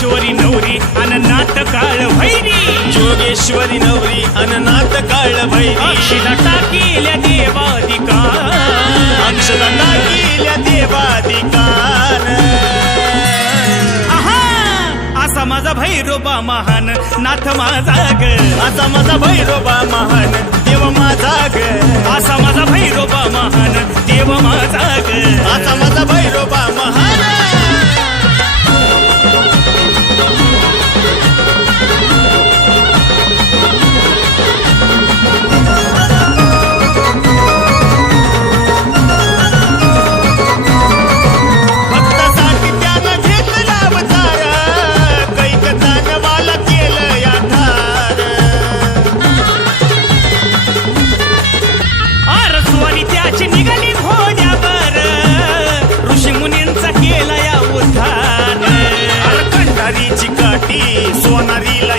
जोगेश्वरी नवरी अननाथ काळ भैरी जोगेश्वरी नवरी अननाथ काळ भैरी अक्षिला टाकील्या देवादिका अक्षगंधा केल्या देवादिकान असा माझा भैरोबा महान नाथ माझा ग. असा माझा भैरोबा महान स्वारी त्याची निघाली घोड्यावर ऋषी मुनींचा केला या उद्धार. कंठारीची काठी सोनारीला